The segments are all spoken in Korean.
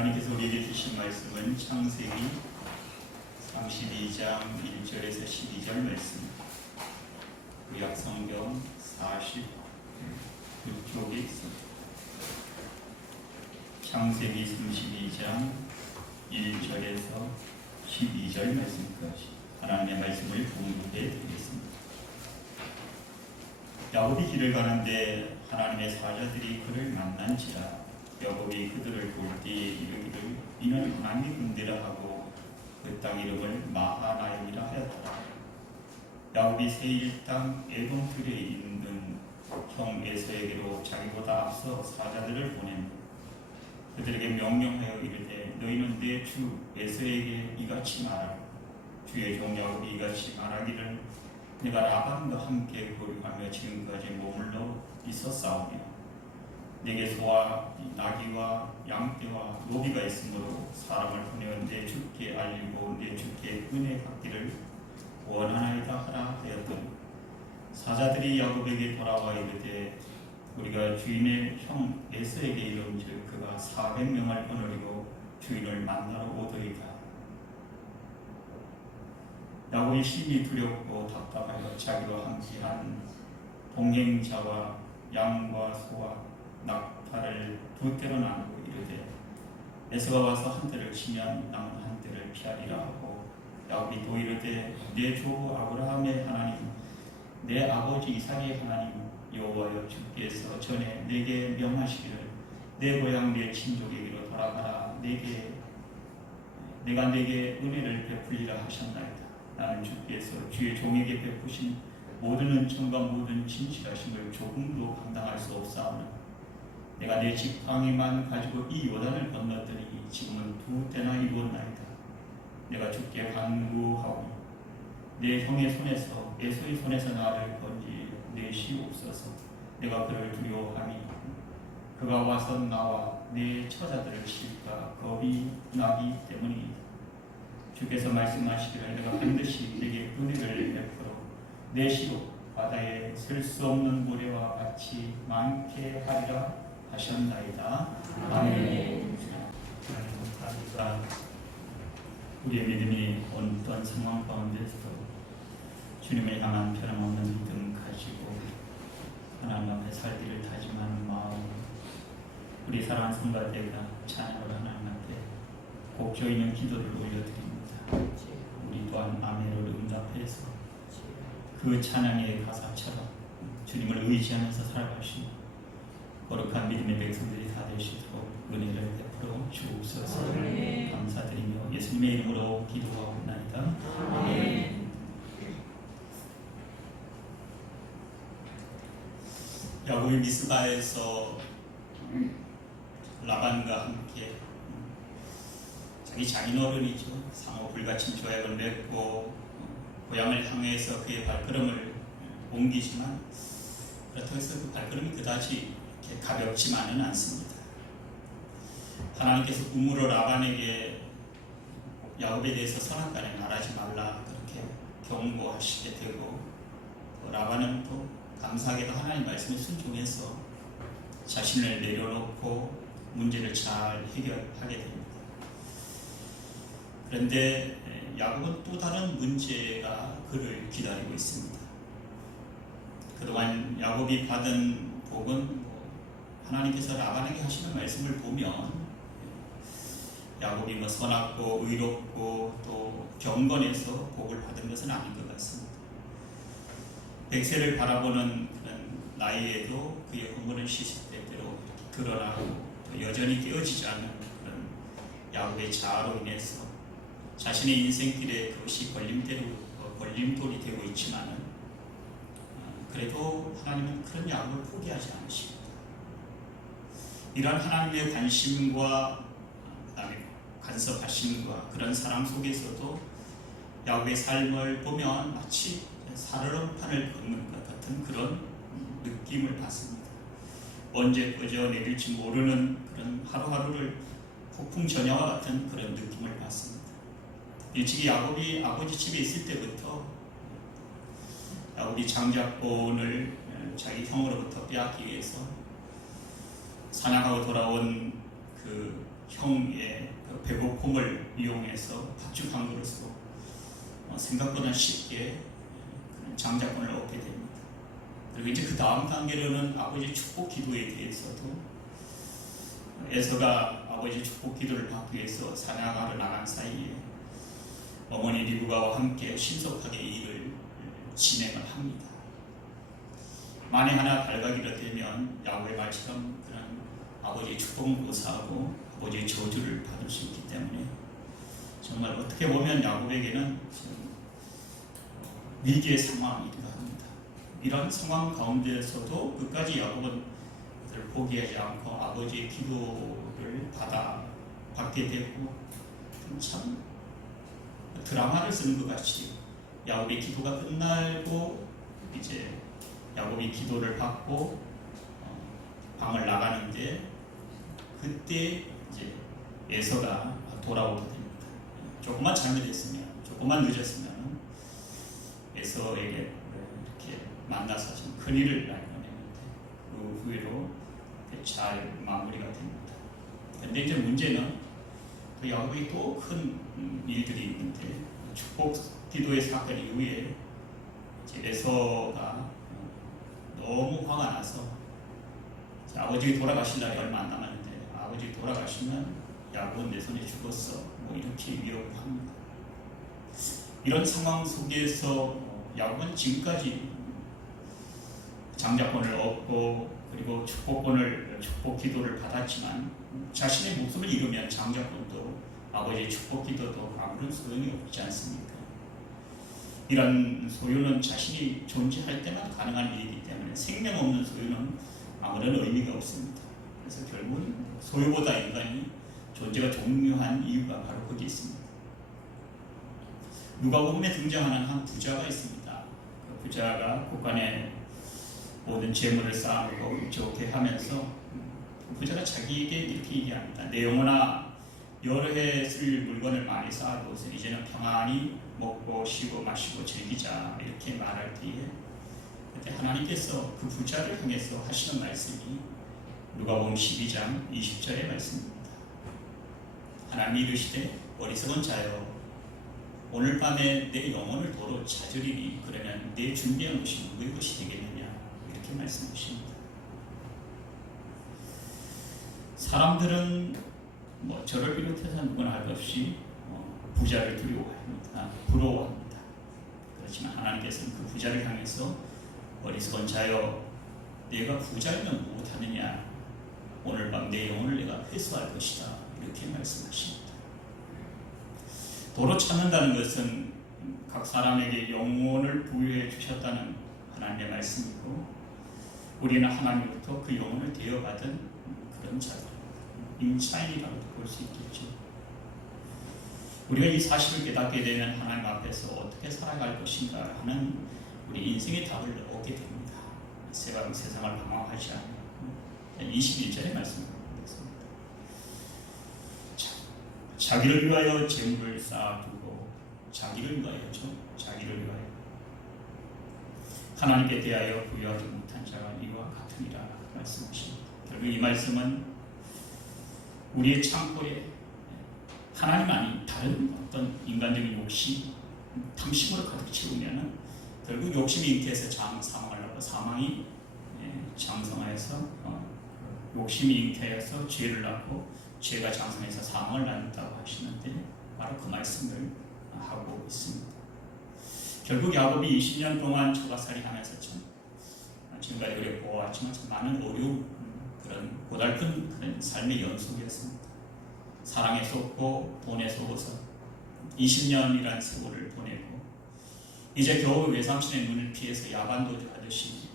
하나님께서 우리에게 주신 말씀은 창세기 32장 1절에서 12절 말씀, 구약성경 46쪽에 있습니다. 창세기 32장 1절에서 12절 말씀까지 하나님의 말씀을 공부해 드리겠습니다. 야곱이 길을 가는데 하나님의 사자들이 그를 만난지라. 야곱이 그들을 볼 때에 이르기를 이는 하나님의 군대라 하고 그 땅 이름을 마하나임이라 하였더라. 야곱이 세일 땅 에돔 들에 있는 형 에서에게로 자기보다 앞서 사자들을 보낸 그들에게 명령하여 이르되 너희는 내 주 에서에게 이같이 말하라. 주의 종 야곱이 이같이 말하기를 내가 라반과 함께 거류하며 지금까지 머물러 있었사오며 내게 소와 나귀와 양떼와 노비가 있으므로 사람을 보내어 내 주께 알리고 내 주께 은혜 받기를 원하나이다 하라 하였더니 사자들이 야곱에게 돌아와 이르되 우리가 주인의 형 에서에게 이른즉 그가 400명을 거느리고 주인을 만나러 오더이다. 야곱이 심히 두렵고 답답하여 자기와 함께한 동행자와 양과 소와 낙타를 두 떼로 나누고 이르되 에서가 와서 한 떼를 치면 남은 한 떼를 피하리라 하고 야곱이 또 이르되 내 조 아브라함의 하나님 내 아버지 이삭의 하나님 여호와여 주께서 전에 내게 명하시기를 내 고향 내 친족에게로 돌아가라 내가 내게 은혜를 베풀리라 하셨나이다. 나는 주께서 주의 종에게 베푸신 모든 은총과 모든 진실하심을 조금도 감당할 수 없사오나 내가 내 지팡이만 가지고 이 요단을 건넜더니 지금은 두 때나 이루었나이다. 내가 주께 간구하오니 내 형의 손에서 에서의 손에서 나를 건지내시옵소서. 내가 그를 두려워하니 그가 와서 나와 내 처자들을 칠까 겁이 나기 때문이다. 주께서 말씀하시기를 내가 반드시 내게 은혜를 베풀어 내 시로 바다에 셀 수 없는 모래와 같이 많게 하리라 하셨나이다. 아멘. 감사합니다. 우리의 믿음이 어떤 상황 가운데서도 주님을 향한 변함없는 믿음 가지고 하나님 앞에 살기를 다짐하는 마음, 우리 사랑하는 성가대가 찬양을 하나님 앞에 곡조 있는 기도를 올려드립니다. 우리 또한 아멘으로 응답해서 그 찬양의 가사처럼 주님을 의지하면서 살아가시고 거룩한 믿음의 백성들이 다 되시도록 은혜를 베풀어 주옵소서. 감사드리며 예수님의 이름으로 기도하옵나이다. 아멘. 야곱이 미스바에서 라반과 함께 자기 장인어른이죠. 상호 불가침 조약을 맺고 고향을 향해서 그의 발걸음을 옮기지만 그렇다고 해서 그 발걸음이 그다지 가볍지만은 않습니다. 하나님께서 우물로 라반에게 야곱에 대해서 선악간에 말하지 말라 그렇게 경고하시게 되고 라반은 또 감사하게도 하나님 말씀에 순종해서 자신을 내려놓고 문제를 잘 해결하게 됩니다. 그런데 야곱은 또 다른 문제가 그를 기다리고 있습니다. 그동안 야곱이 받은 복은 하나님께서 라반에게 하시는 말씀을 보면 야곱이 선악고 의롭고 또 경건해서 복을 받은 것은 아닌 것 같습니다. 백세를 바라보는 그런 나이에도 그의 허물은 시시때때로 드러나고 또 여전히 깨어지지 않는 그런 야곱의 자아로 인해서 자신의 인생길에 그것이 걸림돌이 되고 있지만은 그래도 하나님은 그런 야곱을 포기하지 않으십니다. 이런 하나님의 관심과 간섭하심과 그런 사랑 속에서도 야곱의 삶을 보면 마치 살얼음판을 걷는 것 같은 그런 느낌을 받습니다. 언제 꺼져내릴지 모르는 그런 하루하루를 폭풍전야와 같은 그런 느낌을 받습니다. 일찍이 야곱이 아버지 집에 있을 때부터 야곱이 장자권을 자기 형으로부터 빼앗기 위해서 사냥하고 돌아온 그 형의 그 배고픔을 이용해서 팥죽 한 그릇으로 생각보다 쉽게 그런 장자권을 얻게 됩니다. 그리고 이제 그 다음 단계로는 아버지 축복 기도에 대해서도 에서가 아버지 축복 기도를 받기 위해서 사냥하러 나간 사이에 어머니 리브가와 함께 신속하게 일을 진행을 합니다. 만에 하나 발각이라 되면 야곱의 말처럼 그런 아버지의 축복을 고사하고 아버지의 저주를 받을 수 있기 때문에 정말 어떻게 보면 야곱에게는 위기의 상황이기도 합니다. 이런 상황 가운데서도 끝까지 야곱은 그를 포기하지 않고 아버지의 기도를 받게 되고 참 드라마를 쓰는 것 같이 야곱의 기도가 끝나고 이제 야곱이 기도를 받고 방을 나가는데 그때 이제 에서가 돌아오게 됩니다. 조금만 잘못했으면, 조금만 늦었으면 에서에게 이렇게 만나서 좀 큰일을 날려내는데 그 후에로 잘 마무리가 됩니다. 그런데 이제 문제는 또 야곱이 또 큰 일들이 있는데 축복 기도의 사건 이후에 이제 에서가 너무 화가 나서 아버지가 돌아가신 날이 얼마 안 남았는데 아버지 돌아가시면 야곱은 내 손에 죽었어 뭐 이렇게 위협합니다. 이런 상황 속에서 야곱은 지금까지 장자권을 얻고 그리고 축복 기도를 받았지만 자신의 목숨을 잃으면 장자권도 아버지의 축복 기도도 아무런 소용이 없지 않습니까? 이런 소유는 자신이 존재할 때만 가능한 일이기 때문에 생명 없는 소유는 아무런 의미가 없습니다. 그래서 결국은 소유보다 인간이 존재가 중요한 이유가 바로 거기에 있습니다. 누가복음에 등장하는 한 부자가 있습니다. 그 부자가 곳간에 모든 재물을 쌓아놓고 좋게 하면서 그 부자가 자기에게 이렇게 얘기합니다. 내 영혼아 여러 해 쓸 물건을 많이 쌓아두어서 이제는 평안히 먹고 쉬고 마시고 즐기자 이렇게 말할 때에 그때 하나님께서 그 부자를 향해서 하시는 말씀이 누가복음 12장 20절의 말씀입니다. 하나님이 이르시되 어리석은 자여 오늘 밤에 내 영혼을 도로 찾으리니 그러면 내 준비한 것이 누구의 것이 되겠느냐 이렇게 말씀하십니다. 사람들은 저를 비롯해서 누구나 할 것 없이 부자를 두려워합니다. 부러워합니다. 그렇지만 하나님께서는 그 부자를 향해서 어리석은 자여 내가 부자이면 무엇하느냐 오늘 밤 내 영혼을 내가 회수할 것이다 이렇게 말씀하십니다. 도로 찾는다는 것은 각 사람에게 영혼을 부여해 주셨다는 하나님의 말씀이고 우리는 하나님으로부터 그 영혼을 대여받은 그런 자들 임차인이라고 볼 수 있겠죠. 우리가 이 사실을 깨닫게 되면 하나님 앞에서 어떻게 살아갈 것인가 하는 우리 인생의 답을 얻게 됩니다. 세상을 방황하지 않는 21절의 말씀입니다. 자기를 위하여 재물을 쌓아두고 자기를 위하여죠. 자기를 위하여 하나님께 대하여 부여하지 못한 자가 이와 같으니라 말씀하십니다. 결국 이 말씀은 우리의 창고에 하나님 아닌 다른 어떤 인간적인 욕심, 탐심으로 가득 채우면 결국 욕심이 잉태해서 사망을 하고 사망이 장성하여서 욕심이 잉태해서 죄를 낳고 죄가 장성해서 사망을 낳는다고 하시는데 바로 그 말씀을 하고 있습니다. 결국 야곱이 20년 동안 처가살이 하면서 지금까지 우리가 보아왔지만 많은 어려움 그런 고달픈 그런 삶의 연속이었습니다. 사랑에 속고 돈에 속어서 20년이라는 세월을 보내고 이제 겨우 외삼촌의 눈을 피해서 야반도주 하듯이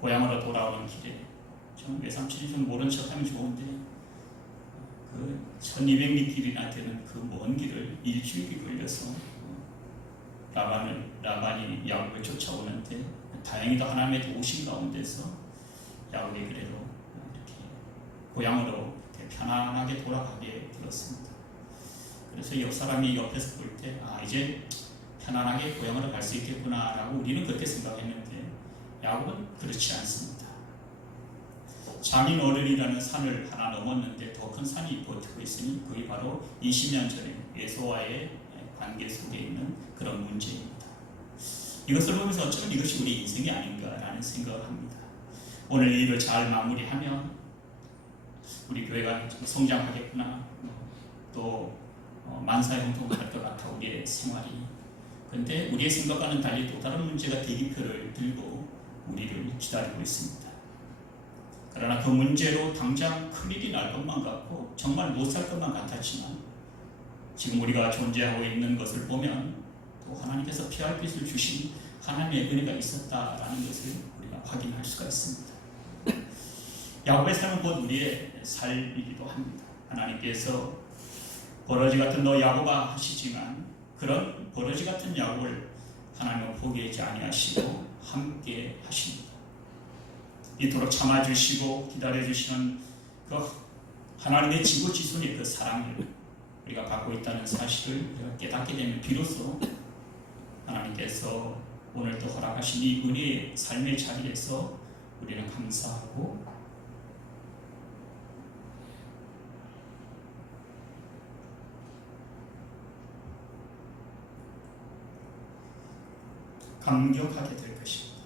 고향으로 돌아오는 길에 좀 외삼촌이 좀 모른 척하면 좋은데 그 1200리 길이나 되는 그 먼 길을 일주일이 걸려서 라반이 야곱을 쫓아오는데 다행히도 하나님의 도우심 가운데서 야곱이 그래도 이렇게 고향으로 이렇게 편안하게 돌아가게 되었습니다. 그래서 옆 사람이 옆에서 볼 때 이제 편안하게 고향으로 갈 수 있겠구나 라고 우리는 그렇게 생각했는데 야곱은 그렇지 않습니다. 장인 어른이라는 산을 하나 넘었는데 더 큰 산이 버티고 있으니 그게 바로 20년 전에 예수와의 관계 속에 있는 그런 문제입니다. 이것을 보면서 어쩌면 이것이 우리 인생이 아닌가라는 생각을 합니다. 오늘 이 일을 잘 마무리하면 우리 교회가 성장하겠구나, 또 만사형통할 것 같아 우리의 생활이. 그런데 우리의 생각과는 달리 또 다른 문제가 대기표를 들고 우리를 기다리고 있습니다. 그러나 그 문제로 당장 큰일이 날 것만 같고 정말 못 살 것만 같았지만 지금 우리가 존재하고 있는 것을 보면 또 하나님께서 피할 빛을 주신 하나님의 은혜가 있었다라는 것을 우리가 확인할 수가 있습니다. 야곱의 삶은 곧 우리의 삶이기도 합니다. 하나님께서 버러지 같은 너 야곱아 하시지만 그런 버러지 같은 야곱을 하나님은 포기하지 아니하시고 함께 하십니다. 이토록 참아주시고 기다려주시는 그 하나님의 지고지순의 그 사랑을 우리가 받고 있다는 사실을 우리가 깨닫게 되면 비로소 하나님께서 오늘 또 허락하신 이 은혜의 삶의 자리에서 우리는 감사하고 감격하게 될 것입니다.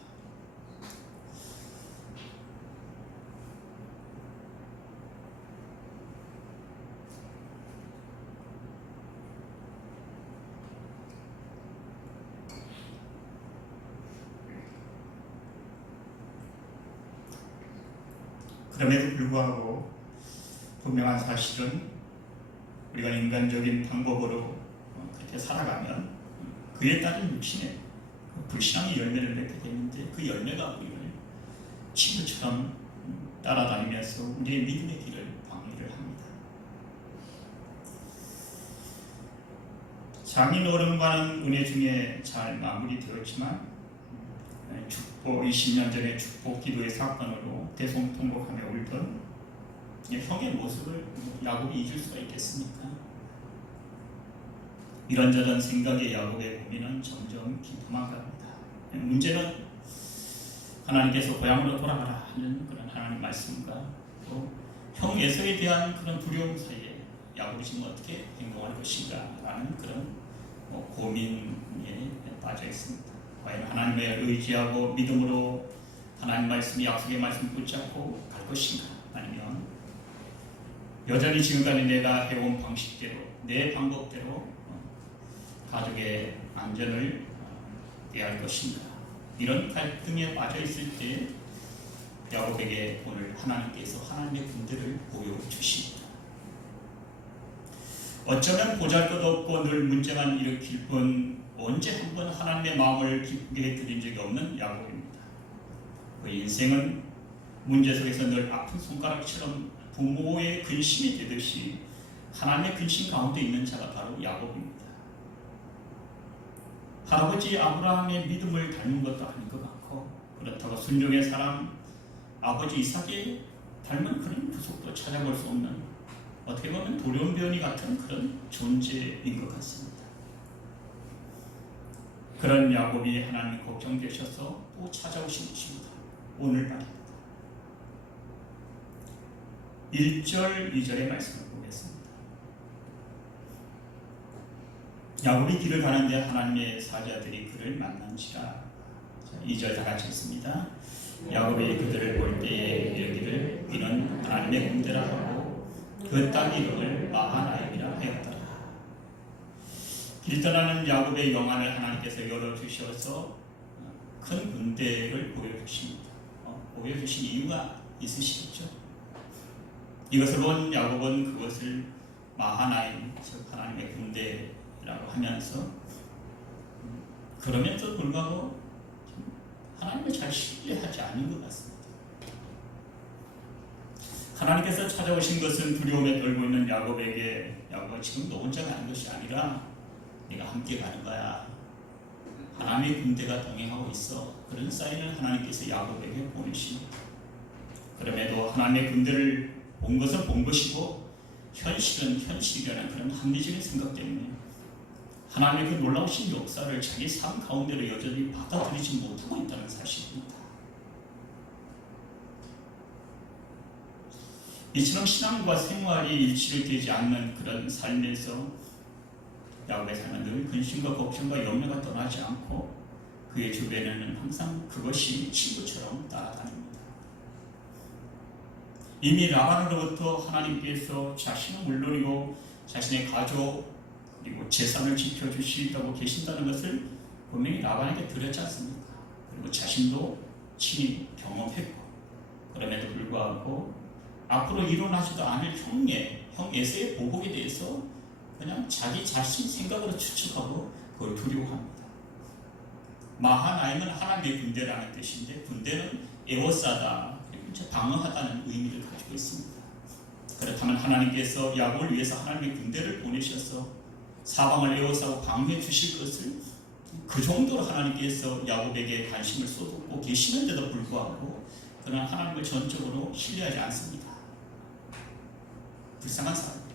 그럼에도 불구하고 분명한 사실은 우리가 인간적인 방법으로 그렇게 살아가면 그에 따른 육신의 불신앙의 열매를 맺게 되는데 그 열매가 우리를 친구처럼 따라다니면서 우리의 믿음의 길을 방해를 합니다. 장인 어른과는 은혜 중에 잘 마무리되었지만 축복 20년 전의 축복 기도의 사건으로 대성통곡하며 울던 형의 모습을 야곱이 잊을 수가 있겠습니까? 이런저런 생각의 야곱의 고민은 점점 깊어만 갑니다. 문제는 하나님께서 고향으로 돌아가라 하는 그런 하나님 말씀과 또 형 에서에 대한 그런 두려움 사이에 야곱이 지금 어떻게 행동할 것인가 라는 그런 고민에 빠져 있습니다. 과연 하나님의 의지하고 믿음으로 하나님 말씀, 약속의 말씀 붙잡고 갈 것인가, 아니면 여전히 지금까지 내가 해온 방식대로 내 방법대로 가족의 안전을 대할 것인가, 이런 갈등에 빠져 있을 때 야곱에게 오늘 하나님께서 하나님의 군대를 보여주십니다. 어쩌면 보잘것없고 늘 문제만 일으킬 뿐 언제 한번 하나님의 마음을 기쁘게 해드린 적이 없는 야곱입니다. 그 인생은 문제 속에서 늘 아픈 손가락처럼 부모의 근심이 되듯이 하나님의 근심 가운데 있는 자가 바로 야곱입니다. 할아버지 아브라함의 믿음을 닮은 것도 아닌 것 같고, 그렇다고 순종의 사람 아버지 이삭의 닮은 그런 구속도 찾아볼 수 없는, 어떻게 보면 돌연변이 같은 그런 존재인 것 같습니다. 그런 야곱이 하나님이 걱정되셔서 또 찾아오신 것입니다. 오늘 말입니다. 1절, 2절의 말씀을 보겠습니다. 야곱이 길을 가는데 하나님의 사자들이 그를 만난지라. 2절 다 같이 읽습니다. 야곱이 그들을 볼 때에 이르기를 이는 하나님의 군대라 하고 그 땅 이름을 마하나임이라 하였더라. 길 떠나는 야곱의 영안을 하나님께서 열어주셔서 큰 군대를 보여주십니다. 보여주신 이유가 있으시겠죠. 이것을 본 야곱은 그것을 마하나임, 즉 하나님의 군대라고 하면서, 그럼에도 불구하고 하나님을 잘 신뢰하지 않은 것 같습니다. 하나님께서 찾아오신 것은 두려움에 떨고 있는 야곱에게, 야곱아 지금 너 혼자 가는 것이 아니라 네가 함께 가는 거야. 하나님의 군대가 동행하고 있어. 그런 사인을 하나님께서 야곱에게 보내십니다. 그럼에도 하나님의 군대를 본 것은 본 것이고 현실은 현실이라는 그런 합리적인 생각 때문에 하나님의 그 놀라우신 역사를 자기 삶 가운데로 여전히 받아들이지 못하고 있다는 사실입니다. 이처럼 신앙과 생활이 일치를 되지 않는 그런 삶에서 야곱의 삶은 늘 근심과 걱정과 염려가 떠나지 않고 그의 주변에는 항상 그것이 친구처럼 따라다닙니다. 이미 라반으로부터 하나님께서 자신은 물론이고 자신의 가족 그리고 재산을 지켜주시다고 계신다는 것을 분명히 라반에게 드렸지 않습니까? 그리고 자신도 친히 경험했고, 그럼에도 불구하고 앞으로 일어나지도 않을 형 에서의 보복에 대해서 그냥 자기 자신 생각으로 추측하고 그걸 두려워합니다. 마하나임은 하나님의 군대라는 뜻인데, 군대는 에워싸다, 방어하다는 의미를 가지고 있습니다. 그렇다면 하나님께서 야곱을 위해서 하나님의 군대를 보내셔서 사방을 에워싸고 방어해 주실 것을 그 정도로 하나님께서 야곱에게 관심을 쏟고 계시는데도 불구하고 그는 하나님을 전적으로 신뢰하지 않습니다. 불쌍한 사람입니다.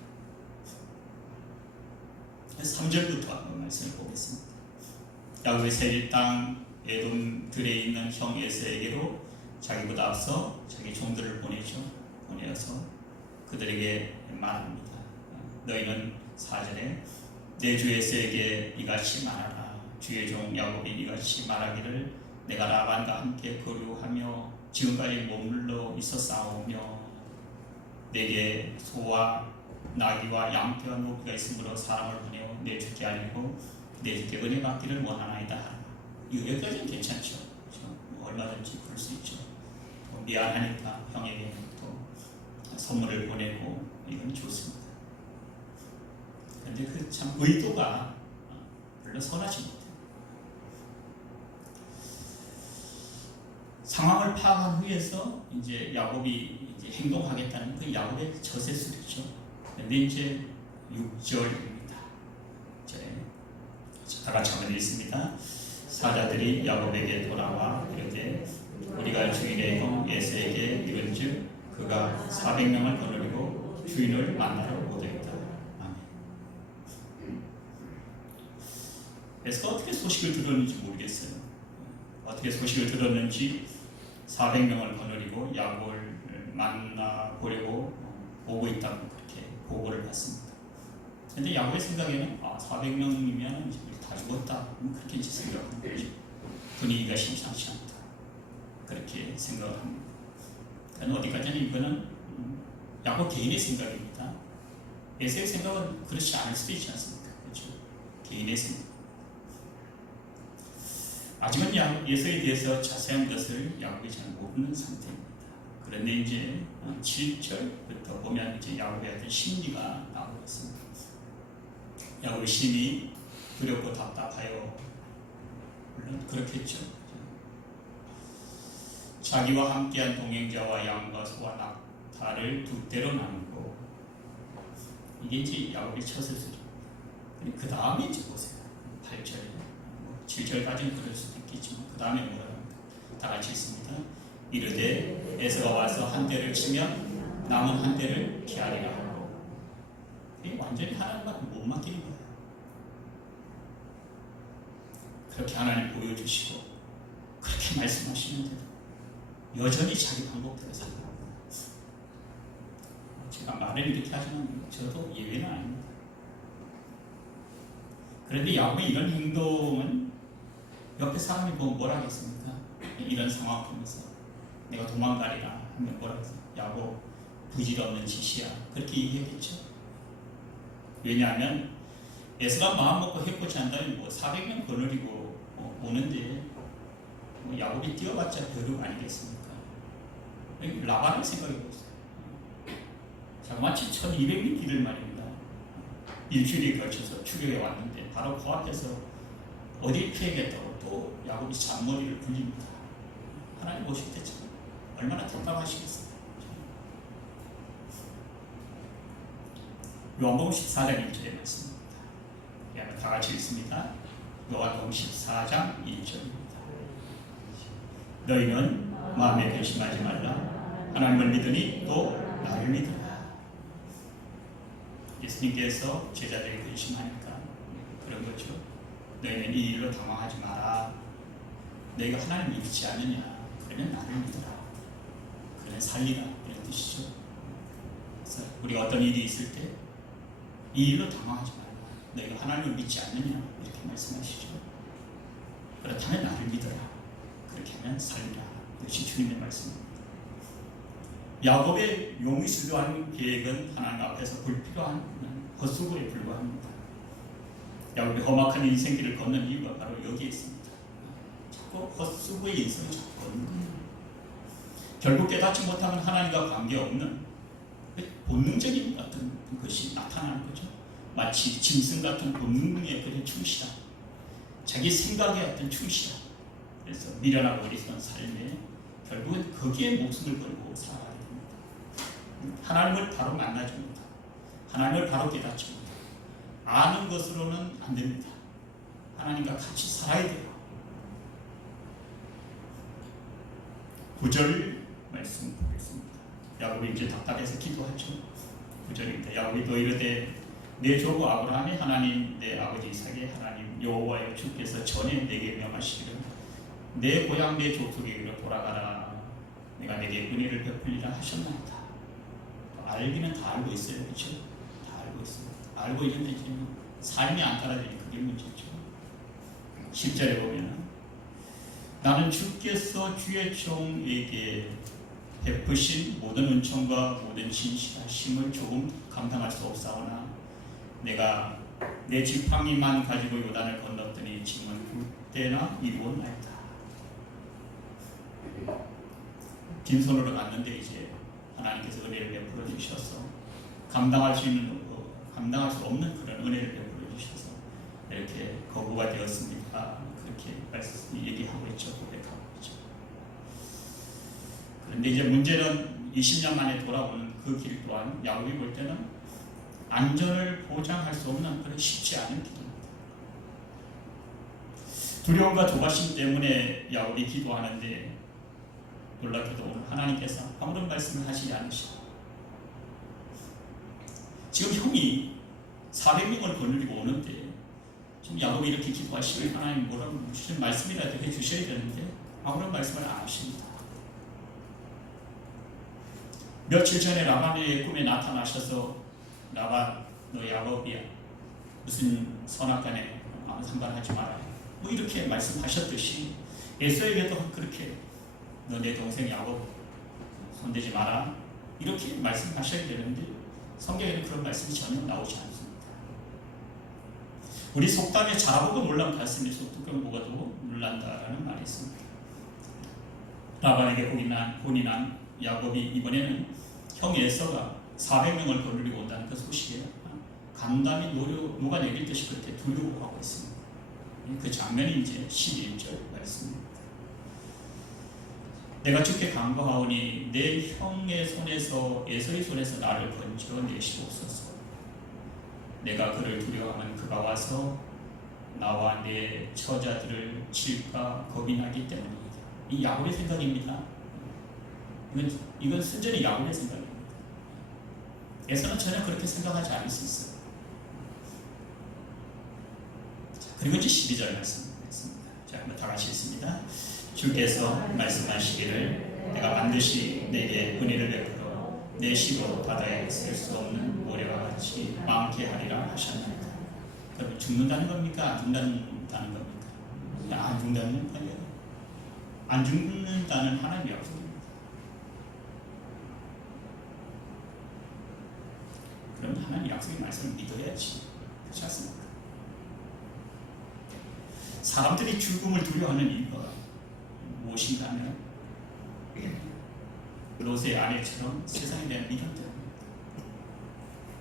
3절부터 한번 말씀을 보겠습니다. 야곱의 세리 땅 에돔들에 있는 형 에서에게로 자기보다 앞서 자기 종들을 보내어서 그들에게 말합니다. 너희는 4절에 내 주 에서에게 이같이 말하라. 주의 종 야곱이 이같이 말하기를 내가 라반과 함께 거류하며 지금까지 머물러 있었사오며 내게 소와 나귀와 양떼와 노비가 있으므로 사람을 보내어 내 주께 알리고 내 주께 은혜 받기를 원하나이다. 여기까지는 괜찮죠. 그렇죠? 얼마든지 그럴 수 있죠. 미안하니까 형에게 또 선물을 보내고 이건 좋습니다. 그런데 그 참 의도가 별로 선하지 못해요. 상황을 파악한 후에서 이제 야곱이 이제 행동하겠다는 그 야곱의 처세술이죠. 그런데 이제 6절입니다. 다 같이 한번 읽습니다. 사자들이 야곱에게 돌아와 이르되 우리가 주인의 형 에서에게 이른즉 그가 400명을 거느리고 주인을 만나러 오더이다. 아멘. 에서가 어떻게 소식을 들었는지 모르겠어요. 어떻게 소식을 들었는지 400명을 거느리고 야곱을 만나보려고 오고 있다고 그렇게 보고를 받습니다. 그런데 야곱의 생각에는 400명이면 다 죽었다. 그렇게 이제 생각하는 거죠. 분위기가 심상치 않다. 그렇게 생각을 합니다. 그러니까 어디까지는 이거는 야곱 개인의 생각입니다. 에서의 생각은 그렇지 않을 수도 있지 않습니까? 그렇죠? 개인의 생각. 아직은 에서에 대해서 자세한 것을 야곱이 잘 모르는 상태입니다. 그런데 이제 7절부터 보면 이제 야곱의 어떤 심리가 나오고 있습니다. 야곱의 심이 두렵고 답답하여, 물론 그렇겠죠. 자기와 함께한 동행자와 양과 소와 낙타를 두 대로 나누고, 이게 이제 야곱의 처세술입니다. 그 다음에 이제 보세요. 8절에 7절까지는 그럴 수도 있겠지만 그 다음에 뭐라 합니까? 다 같이 있습니다. 이르되 에서가 와서 한 대를 치면 남은 한 대를 피하리라 하고, 이게 완전히 하나님과 못 맡기는 거예요. 그렇게 하나님 보여주시고 그렇게 말씀하시는데도 여전히 자기 방법대로 살아갑니다. 제가 말을 이렇게 하지만 저도 예외는 아닙니다. 그런데 야곱의 이런 행동은 옆에 사람이 보면 뭐라 하겠습니까? 이런 상황 보면서 내가 도망가리라 하면 뭐라 하겠어요? 야곱 부질없는 짓이야. 그렇게 얘기했겠죠. 왜냐하면 에서가 마음 먹고 해코지 한다면 400명 거느리고 오는데 야곱이 뛰어봤자 벼룩 아니겠습니까? 라반을 생각해보세요. 마치 1200리 길을 말입니다. 일주일에 걸쳐서 추격해 왔는데 바로 그 앞에서 어디에 피해겠다고 또 야곱이 잔머리를 굴립니다. 하나님 보실 때 참 얼마나 답답하시겠어요. 요한복음 14장 1절의 말씀입니다. 다 같이 읽습니다. 요한복음 14장 1절입니다. 너희는 마음에 근심하지 말라. 하나님을 믿으니 또 나를 믿으라. 예수님께서 제자들이 근심하니까 그런 거죠. 너희는 이 일로 당황하지 마라. 너희가 하나님을 믿지 않느냐? 그러면 나를 믿어라. 그러면 살리라. 이런 뜻이죠. 그래서 우리가 어떤 일이 있을 때 이 일로 당황하지 말라. 너희가 하나님을 믿지 않느냐 이렇게 말씀하시죠. 그렇다면 나를 믿어라. 그렇게 하면 살리라. 이것이 주님의 말씀입니다. 야곱의 용의수도한 계획은 하나님 앞에서 불필요한 헛수고에 불과합니다. 야곱이 험악한 인생길을 걷는 이유가 바로 여기에 있습니다. 자꾸 헛수고의 인생을 자꾸 걷는 거예요. 결국 깨닫지 못하면 하나님과 관계없는 본능적인 어떤 것이 나타나는 거죠. 마치 짐승 같은 본능에 그래 충실한 자기 생각에 어떤 충실한, 그래서 미련하고 어리석은 삶에 결국은 거기에 목숨을 걸고 살아가게 됩니다. 하나님을 바로 만나지 못하고 하나님을 바로 깨닫지 못하고 아는 것으로는 안 됩니다. 하나님과 같이 살아야 돼요. 9절 말씀 보겠습니다. 야곱이 이제 답답해서 기도하죠. 9절입니다. 야곱이 또 이르되 내 조부 아브라함의 하나님 내 아버지 이삭의 하나님 여호와여 주께서 전에 내게 명하시기를 내 고향 내 족속에게로 돌아가라. 내가 내게 은혜를 베풀리라 하셨나이다. 알기는 다 알고 있어요. 그렇죠? 다 알고 있어요. 알고 있는데 지금 삶이 안 따라주니 그게 문제죠. 10절에 보면 나는 주께서 주의 종에게 베푸신 모든 은총과 모든 진실하심을 조금 감당할 수 없사오나 내가 내 지팡이만 가지고 요단을 건넜더니 지금은 9대나 이루었나이다. 빈손으로 갔는데 이제 하나님께서 은혜를 베풀어 주셔서 감당할 수 없는 그런 은혜를 베풀어 주셔서 이렇게 거부가 되었습니다. 그렇게 얘기하고 있죠. 고백하고 있죠. 그런데 이제 문제는 20년 만에 돌아오는 그 길 또한 야곱이 볼 때는 안전을 보장할 수 없는 그런 쉽지 않은 길입니다. 두려움과 조바심 때문에 야곱이 기도하는데 놀랍게도 오늘 하나님께서 아무런 말씀을 하시지 않으시고 지금 형이 400명을 거느리고 오는데 지금 야곱이 이렇게 기도하시면 하나님 뭐라고 주신 말씀이라도 해주셔야 되는데 아무런 말씀을 안 하십니다. 며칠 전에 라반의 꿈에 나타나셔서 라반 너 야곱이야 무슨 선악간에 아무 상관하지 마라 뭐 이렇게 말씀하셨듯이 에서에게도 그렇게 너 내 동생 야곱 손대지 마라 이렇게 말씀하셔야 되는데 성경에는 그런 말씀이 전혀 나오지 않습니다. 우리 속담에 자라보고 놀란 가슴에 속두꺼운 보고도 놀란다라는 말이 있습니다. 라반에게 혼이 난 야곱이 이번에는 형 에서가 400명을 거느리고 온다는 그 소식에 감담이 녹아내릴 듯이 그렇게 두려워하고 있습니다. 그 장면이 이제 11절 말씀입니다. 내가 주께 간구하오니 내 형의 손에서 에서의 손에서 나를 건져내시옵소서. 내가 그를 두려워하면 그가 와서 나와 내 처자들을 칠까 겁이 나기 때문입니다. 이 야곱의 생각입니다. 이건 순전히 야곱의 생각입니다. 에서는 전혀 그렇게 생각하지 않을 수 있어요. 그리고 이제 12절 말씀입니다. 자, 한번 다 같이 읽습니다. 주께서 말씀하시기를 내가 반드시 내게 은혜를 베풀어 내 시로 바다에 셀 수 없는 모래와 같이 많게 하리라 하셨나이다. 그럼 죽는다는 겁니까? 안 죽는다는 겁니까? 안 죽는다는 거예요. 안 죽는다는 하나님의 약속입니다. 그럼 하나님 약속의 말씀을 믿어야지. 그렇지 않습니까? 사람들이 죽음을 두려워하는 이유가 무엇인가 하면 롯의 아내처럼 세상에 대한 미련 때문입니다.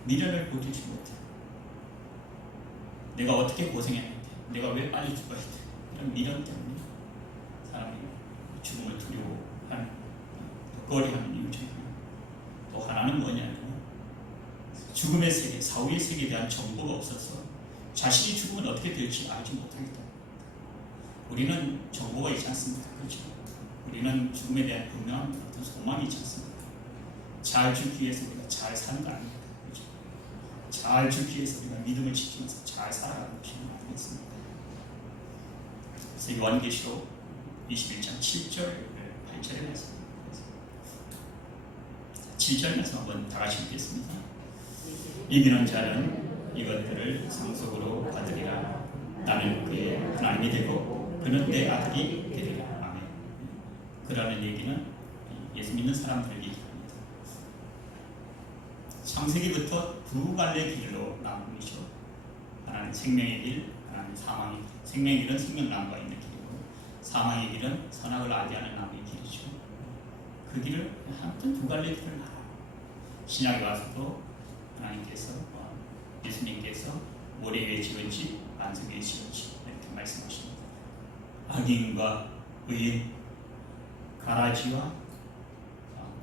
미련을 보여주지 못해. 내가 어떻게 고생했는데 내가 왜 빨리 죽어야 돼. 이런 미련 때문에 사람이 죽음을 두려워하는 거리하는 이유 중에 또 하나는 뭐냐면 죽음의 세계, 사후의 세계에 대한 정보가 없어서 자신이 죽으면 어떻게 될지 알지 못하겠다. 우리는 정보가 있지 않습니까? 그렇죠? 우리는 죽음에 대한 분명한 어떤 소망이 있지 않습니까? 잘 죽기 위해서 우리가 잘 사는 거 아닙니까? 그렇죠? 잘 죽기 위해서 우리가 믿음을 지키면서 잘 살아가는 것이 아니겠습니까? 그래서 요한계시록 21장 7절, 8절에 말씀입니다. 7절 말씀 한번 다 같이 읽겠습니다. 이기는 자는 이것들을 상속으로 받으리라. 나는 그의 하나님이 되고 그는 내 아들이 되리라. 아멘. 그라는 얘기는 예수 믿는 사람들에게 얘기합니다. 창세기부터 두 갈래 길로 나누죠. 하나는 생명의 길, 하나는 사망의 길. 생명의 길은 생명나무가 있는 길이고, 사망의 길은 선악을 알지 않은 나무의 길이죠. 그 길을 한편 두 갈래 길을 나눠요. 신약에 와서도 하나님께서 예수님께서 모래 위에 지은 집, 반석 위에 지은 집 이렇게 말씀하십니다. 악인과 의인, 가라지와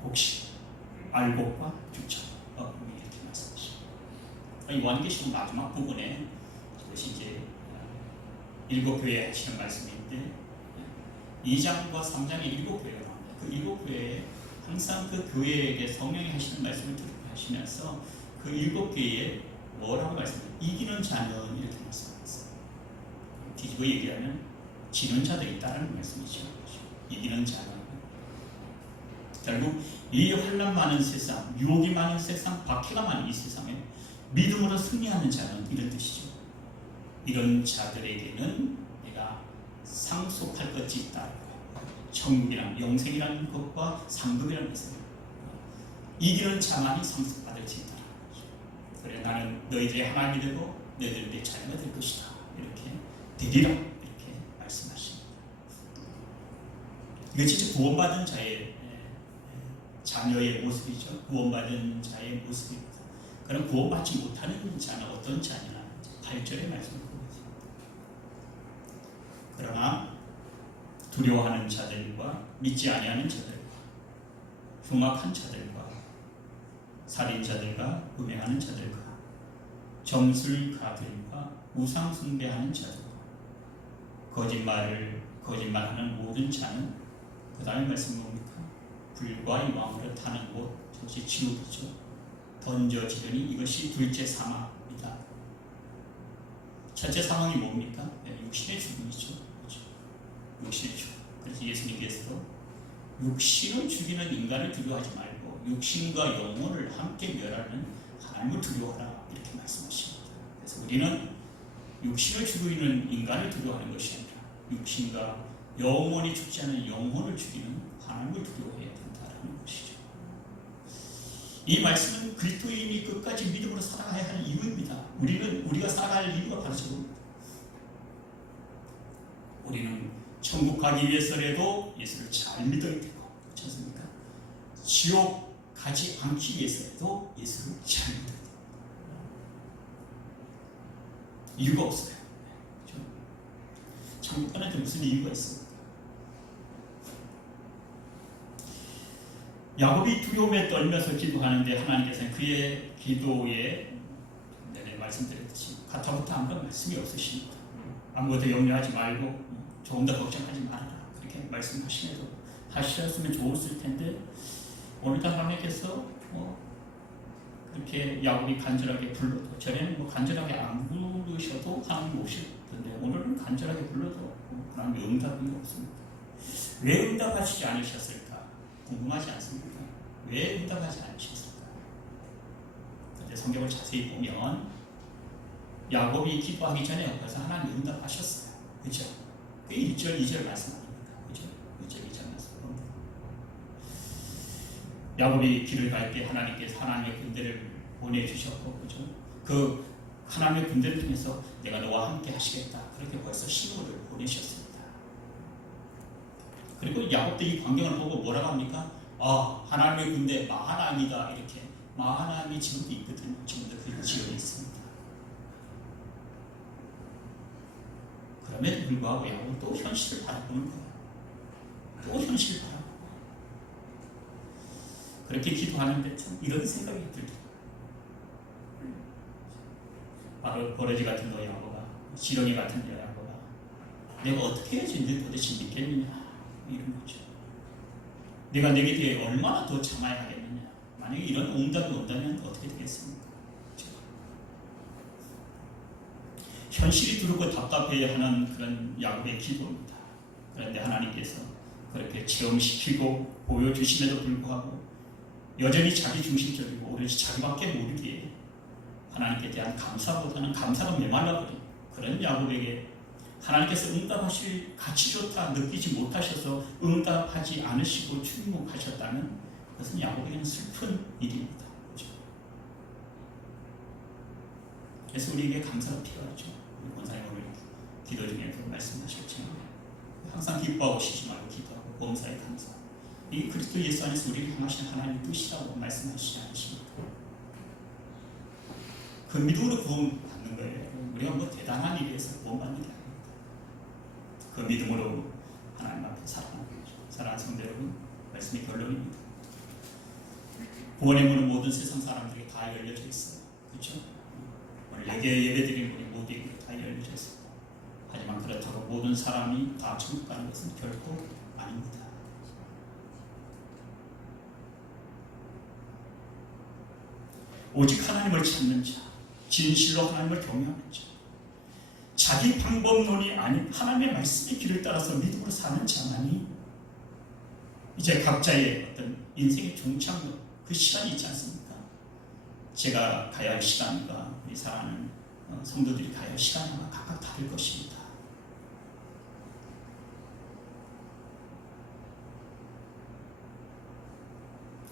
곡식, 알곡과 주차 이렇게 말씀하십니다. 요한계시록 마지막 부분에 이것이 이제 일곱 교회 하시는 말씀인데 2장과 3장에 일곱 교회가 나옵니다. 그 일곱 교회에 항상 그 교회에게 성령이 하시는 말씀을 들으게 하시면서 그 일곱 교회에 뭐라고 말씀해요? 이기는 자는 이렇게 말씀하셨어요. 뒤집어 얘기하면 지는 자들이 있다는 말씀이죠. 이기는 자는 결국 이 환난 많은 세상, 유혹이 많은 세상, 박해가 많은 이 세상에 믿음으로 승리하는 자는 이런 뜻이죠. 이런 자들에게는 내가 상속할 것이 있다. 천국이란 영생이라는 것과 상급이라는 것을 이기는 자만이 상속받을 수 있다. 그래 나는 너희들의 하나님이 되고 너희들은 내 자녀가 될 것이다. 이렇게 되리라 이렇게 말씀하십니다. 이거 진짜 구원받은 자의 자녀의 모습이죠. 구원받은 자의 모습입니다. 그럼 구원받지 못하는 자는 어떤 자냐? 8절의 말씀을 보고 있습니다. 그러나 두려워하는 자들과 믿지 아니하는 자들과 흉악한 자들과 살인자들과 음행하는 자들과 점술가들과 우상 숭배하는 자들과 거짓말하는 모든 자는 그 다음에 말씀 뭡니까? 불과 이왕으로 타는 곳, 이것이 지옥이죠. 던져지더니 이것이 둘째 사망입니다. 첫째 사망이 뭡니까? 육신의 죽음이죠. 그렇죠? 육신의 죽음. 그래서 예수님께서도 육신을 죽이는 인간을 두려워하지 말고 육신과 영혼을 함께 멸하는 하나님을 두려워하라 이렇게 말씀하십니다. 그래서 우리는 육신을 죽이는 인간을 두려워하는 것이 아니라 육신과 영원히 죽지 않은 영혼을 죽이는 하나님을 두려워해야 된다는 것이죠. 이 말씀은 그리스도인이 끝까지 믿음으로 살아가야 하는 이유입니다. 우리가 살아갈 이유가 바로 저겁니다. 우리는 천국 가기 위해서라도 예수를 잘 믿어야 되고, 그렇지 않습니까? 지옥 가지 않기 위해서라도 예수를 잘 믿어야 돼요. 이유가 없어요. 그렇죠? 천국 가는데 무슨 이유가 있습니까? 야곱이 두려움에 떨면서 기도하는데 하나님께서는 그의 기도에 내내 말씀드렸듯이 가타부타 아무런 말씀이 없으십니다. 아무것도 염려하지 말고 조금 더 걱정하지 말아라 그렇게 말씀하시면서 하셨으면 좋았을 텐데 오늘도 하나님께서 그렇게 야곱이 간절하게 불러도 전에는 간절하게 안 부르셔도 하나님 오셨던데 오늘은 간절하게 불러도 하나님의 응답이 없습니다. 왜 응답하시지 않으셨을까? 궁금하지 않습니까? 왜 응답하지 않으셨을까? 그런데 성경을 자세히 보면 야곱이 기도하기 전에 옆에서 하나님 응답하셨어요. 그렇죠? 그 1절, 2절 말씀 아닙니까? 그렇죠? 1절, 2절 말씀. 야곱이 길을 갈 때 하나님께서 하나님의 군대를 보내주셨고, 그렇죠? 그 하나님의 군대를 통해서 내가 너와 함께 하시겠다. 그렇게 벌써 신호를 보내셨습니다. 그리고 야곱도 이 광경을 보고 뭐라고 합니까? 하나님의 군대 마하나임이다. 이렇게 마하나임이 지금도 있거든요. 지금도 그 지역에 있습니다. 그럼에도 불구하고 야곱은 또 현실을 바라보는 거예요. 또 현실을 바라보고 그렇게 기도하는데 참 이런 생각이 들더라고요. 바로 버러지 같은 너 야곱아, 지렁이 같은 너 야곱아, 내가 어떻게 해야지 너 도대체 믿겠느냐 이런 거죠. 내가 내게 대해 얼마나 더 참아야 하겠느냐. 만약에 이런 응답이 온다면 어떻게 되겠습니까? 그렇죠? 현실이 두렵고 답답해하는 그런 야곱의 기도입니다. 그런데 하나님께서 그렇게 체험시키고 보여주심에도 불구하고 여전히 자기 중심적이고 오로지 자기밖에 모르기에 하나님께 대한 감사보다는 감사가 메말라버린 그런 야곱에게 하나님께서 응답하실 가치 좋다 느끼지 못하셔서 응답하지 않으시고 침묵하셨다면 그것은 야곱에게는 슬픈 일입니다. 그렇죠? 그래서 우리에게 감사가 필요하죠. 권사님 오늘 기도 중에 그 말씀하셨지만 항상 기뻐하고 쉬지 말고 기도하고 범사에 감사. 이 그리스도 예수 안에서 우리를 향하신 하나님의 뜻이라고 말씀하시지 않으십니까? 그 믿음으로 구원받는 거예요. 우리가 뭐 대단한 일에 서 구원받는 게 아닙니다. 그 믿음으로 하나님 앞에 살아가는 거죠. 사랑하는 성도 여러분, 말씀이 결론입니다. 구원의 문은 모든 세상 사람들에게 다 열려져 있어요. 그렇죠? 오늘 4개 예배드린 분이 모두에게 다 열려져 있습니다. 하지만 그렇다고 모든 사람이 다 천국 가는 것은 결코 아닙니다. 오직 하나님을 찾는 자, 진실로 하나님을 경외하는 자, 자기 방법론이 아닌 하나님의 말씀의 길을 따라서 믿음으로 사는 자만이 이제 각자의 어떤 인생의 종착역, 그 시간이 있지 않습니까? 제가 가야 할 시간과 우리 사랑하는 성도들이 가야 할 시간이 아마 각각 다를 것입니다.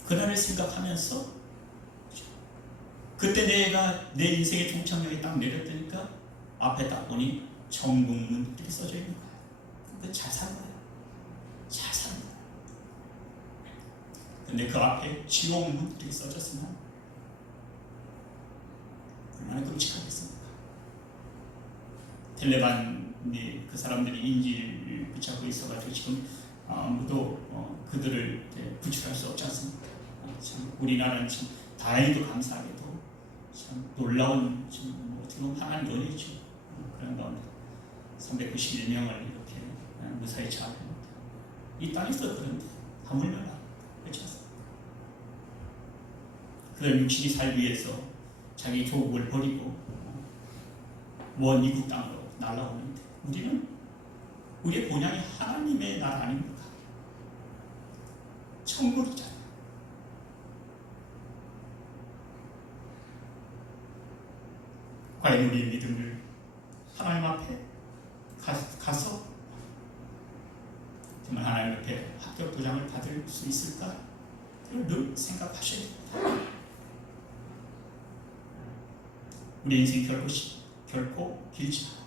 그날을 생각하면서 그때 내가 내 인생의 종착역에 딱 내렸다니까 앞에 딱 보니 천국문 이렇게 써져 있는 거야. 근데 잘 산 거야. 잘 산 거야. 근데 그 앞에 지옥문 이렇게 써졌으면 얼마나 끔찍하겠습니까? 텔레반이 그 사람들이 인지를 붙잡고 있어가지고 지금 아무도 그들을 구출할 수 없지 않습니까? 참 우리나라는 참 다행히도 감사하게도 참 놀라운 어떻게 보면 하나님 은혜죠. 그런 가운데 391명을 이렇게 무사히 처하합니다. 이 땅에서 그런데 하물며 그렇지 않습니까? 그들 육신이 살기 위해서 자기 조국을 버리고 먼 이국 땅으로 날아오는데 우리는 우리의 본향이 하나님의 나라 아닙니까? 천국이잖아요. 과연 우리의 믿음을 하나님 앞에 가서 정말 하나님 앞에 합격 도장을 받을 수 있을까? 그걸 늘 생각하셔야 됩니다. 우리 인생 결코 길지 않아요.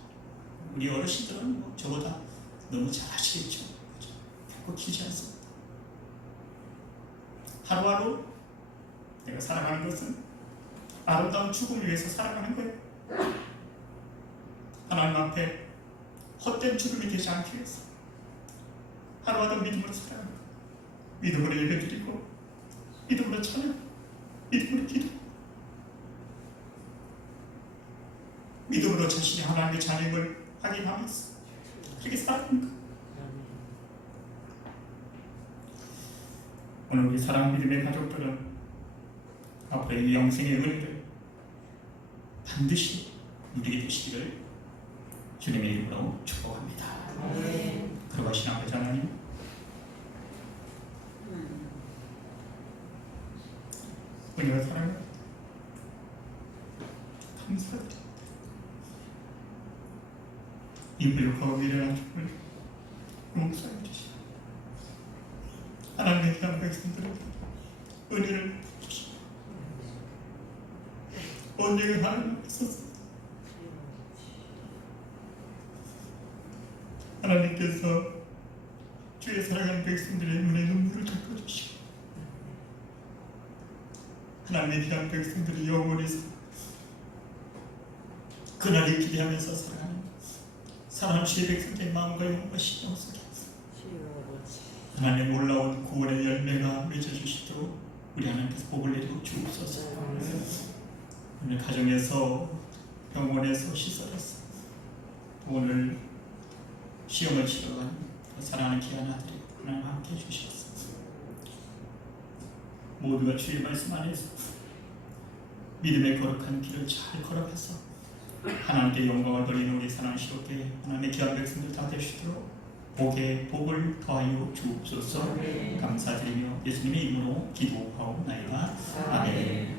우리 어르신들은 저보다 너무 잘 아시겠죠. 그렇죠? 결코 길지 않습니다. 하루하루 내가 살아가는 것은 아름다운 죽음을 위해서 살아가는 거예요. 하나님 앞에 헛된 죽음이 되지 않기 위해서 하루하루 믿음으로 살아가는 거예요. 믿음으로 예배드리고 믿음으로 찬양, 믿음으로 기도, 믿음으로 자신이 하나님의 자녀임을 확인하면서 그렇게 살아가는 거예요. 오늘 우리 사랑하는 믿음의 가족들은 앞으로 이 영생의 은혜를 반드시 누리게 되시기를 주님의 이름으로 축복합니다. 그러하신 아버지 하나님, 은혜와 사랑을 감사드립니다. 이 부족하고 미련한 죽음을 용서해 주시고 하나님의 귀한 백성들에게 은혜를 주시고 언제가 하나님 앞에서 하나님께서 주의 사랑하는 백성들의 눈에 눈물을 닦아주시고 하나님의 귀한 백성들이 영원히 그날을 기대하면서 살아가는 사랑하는 주의 백성들의 마음과 영혼과 신경 속에 하나님 올라온 구원의 열매가 맺어주시도록 우리 하나님께서 복을 내리고 주옵소서. 오늘 가정에서 병원에서 시설에서 오늘 시험을 치러간 사랑하는 귀한 아들이 하나님 함께 해주셨습니다. 모두가 주의 말씀 안에서 믿음의 거룩한 길을 잘 걸어가서 하나님께 영광을 돌리는 우리 사랑스럽게 하나님의 귀한 백성들 다 되시도록 복에 복을 더하여 주옵소서. 감사드리며 예수님의 이름으로 기도하옵나이다. 아멘.